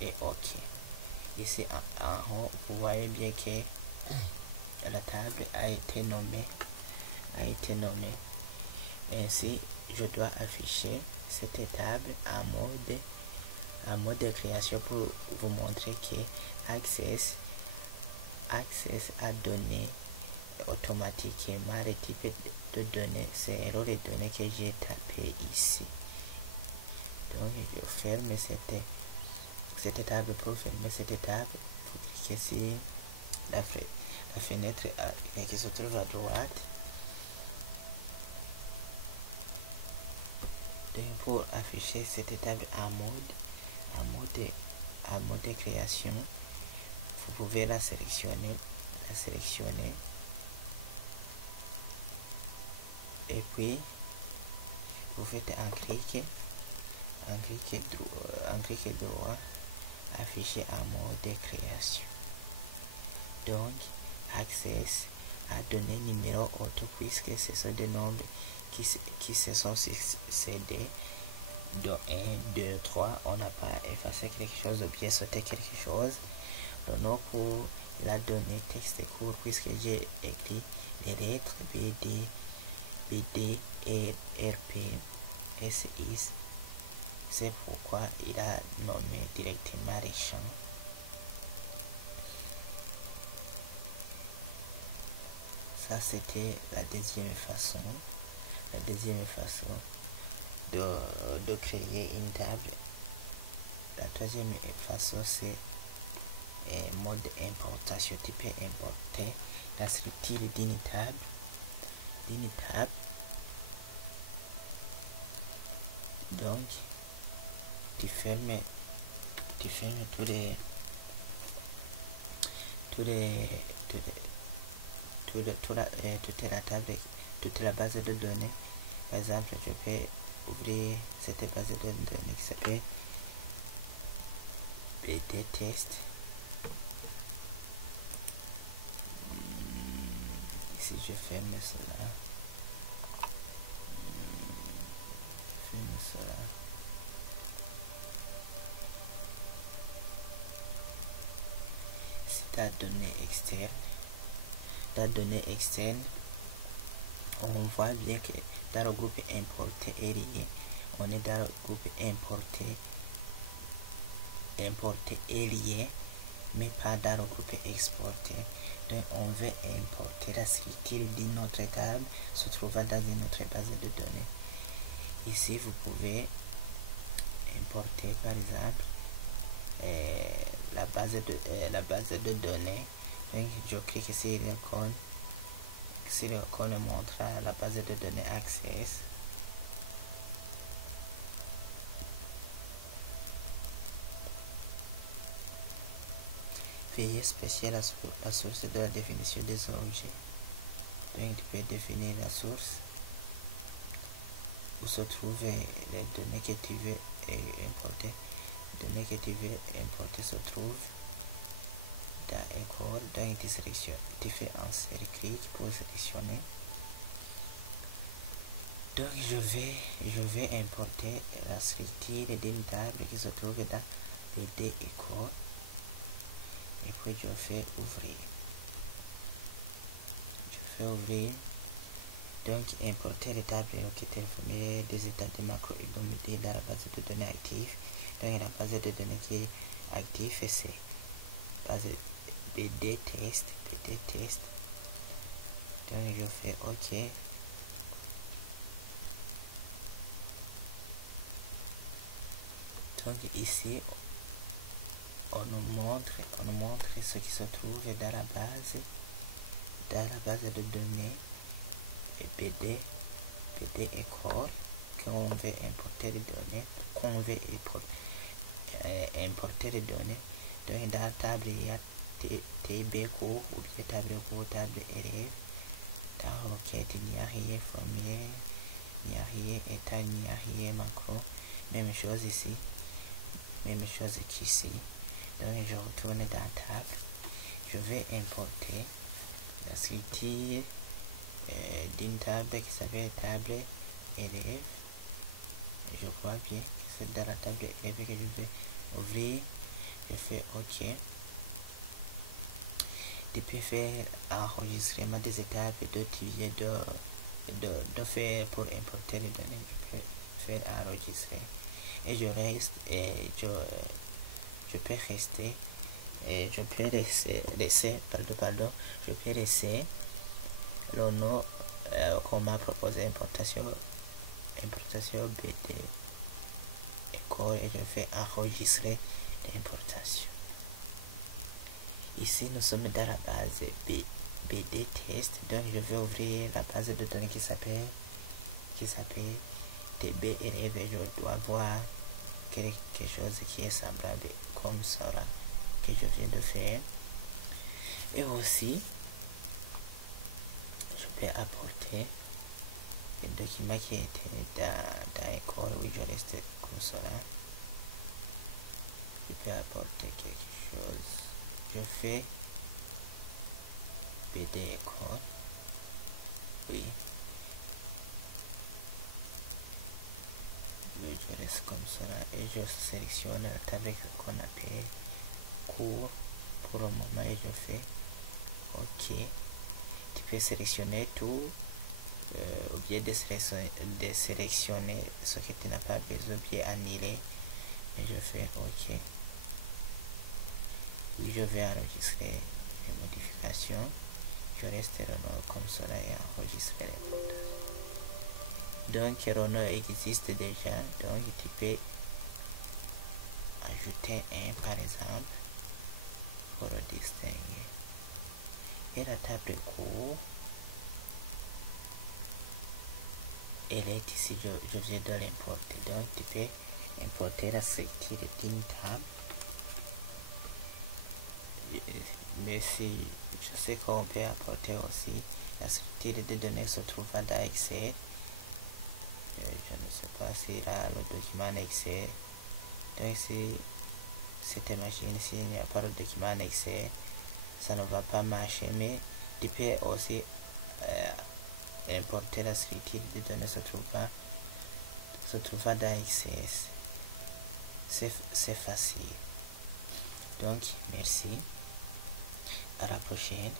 et OK. Ici en haut, vous voyez bien que la table a été nommée. Ainsi, je dois afficher cette table en mode de création pour vous montrer que Access a donné automatiquement le type de données. C'est les données que j'ai tapé ici. Donc je ferme cette table. Pour fermer cette table, vous cliquez sur la fenêtre qui se trouve à droite. Donc pour afficher cette table en mode de création, vous pouvez la sélectionner et puis vous faites un clic droit, afficher en mode de création. Donc Access a donné numéro auto puisque ce sont des nombres qui se sont succédés de 1, 2, 3. On n'a pas effacé quelque chose ou bien sauté quelque chose. Le nom pour la donnée texte court puisque j'ai écrit les lettres BD et RP SX. C'est pourquoi il a nommé directement les champs. Ça c'était la deuxième façon de créer une table. La troisième façon c'est mode importation. Tu peux importer la structure d'une table. Donc tu fermes toute la table, toute la base de données. Par exemple, je peux ouvrir cette base de données qui s'appelle BD test. Si je ferme cela, c'est ta donnée externe. On voit bien que dans le groupe importé et lié, on est dans le groupe importé et lié, mais pas dans le groupe exporté. Donc on veut importer la structure d'une autre table se trouvant dans une autre base de données. Ici vous pouvez importer par exemple la base de données. Donc je clique sur l'icône. Si l'icône montre la base de données Access, veuillez spécifier la source de la définition des objets. Donc tu peux définir la source où se trouvent les données que tu veux importer. Les données que tu veux importer se trouvent dans École. Donc tu fais un cercle pour sélectionner. Donc je vais importer la structure d'une table qui se trouve dans BD École. Et puis je fais ouvrir. Donc importer les tables qui formées des états de macro hebdomadaires dans la base de données active. Donc la base de données qui est active, c'est base BD test. Donc je fais OK. Donc ici on nous montre ce qui se trouve dans la base de données BD École qu'on veut importer les données, importer les données. Donc dans la table il y a TB cours ou bien table cours, table élève. Dans requête il n'y a rien formulaire, il n'y a rien état, il n'y a rien macro. Même chose ici, même chose qu'ici. Donc je retourne dans la table, je vais importer la structure d'une table qui s'appelle table élève. Je crois bien que c'est dans la table élève que je vais ouvrir. je fais OK. Tu peux faire enregistrement des étapes de tu de faire pour importer les données. Je peux faire enregistrer et je reste et je peux rester et je peux laisser je peux laisser le nom qu'on m'a proposé importation BD école et je fais enregistrer l'importation. Ici nous sommes dans la base BD test, donc je vais ouvrir la base de données qui s'appelle TB élève et je dois voir quelque chose qui est semblable comme cela que je viens de faire. Et aussi je peux apporter le document qui était dans l'école où je reste comme cela. Je peux apporter quelque chose. Je fais BD école. Oui. Je reste comme cela et je sélectionne la table qu'on appelle cours pour le moment et je fais OK. Tu peux sélectionner tout ou bien de sélectionner ce que tu n'as pas besoin, ou bien annuler et je fais OK. Oui, je vais enregistrer les modifications. Je reste le nom comme cela et enregistrer les photos. Donc le nom existe déjà, donc tu peux ajouter un par exemple pour le distinguer. Et la table de cours, elle est ici, je viens de l'importer. Donc tu peux importer la structure d'une table. Mais si je sais qu'on peut apporter aussi la structure de données se trouvant dans Excel. Je ne sais pas si là le document en Excel. Donc si cette machine, s'il n'y a pas de document en Excel, ça ne va pas marcher. Mais tu peux aussi importer la structure de données se trouvant dans Excel. C'est facile. Donc merci. À la prochaine.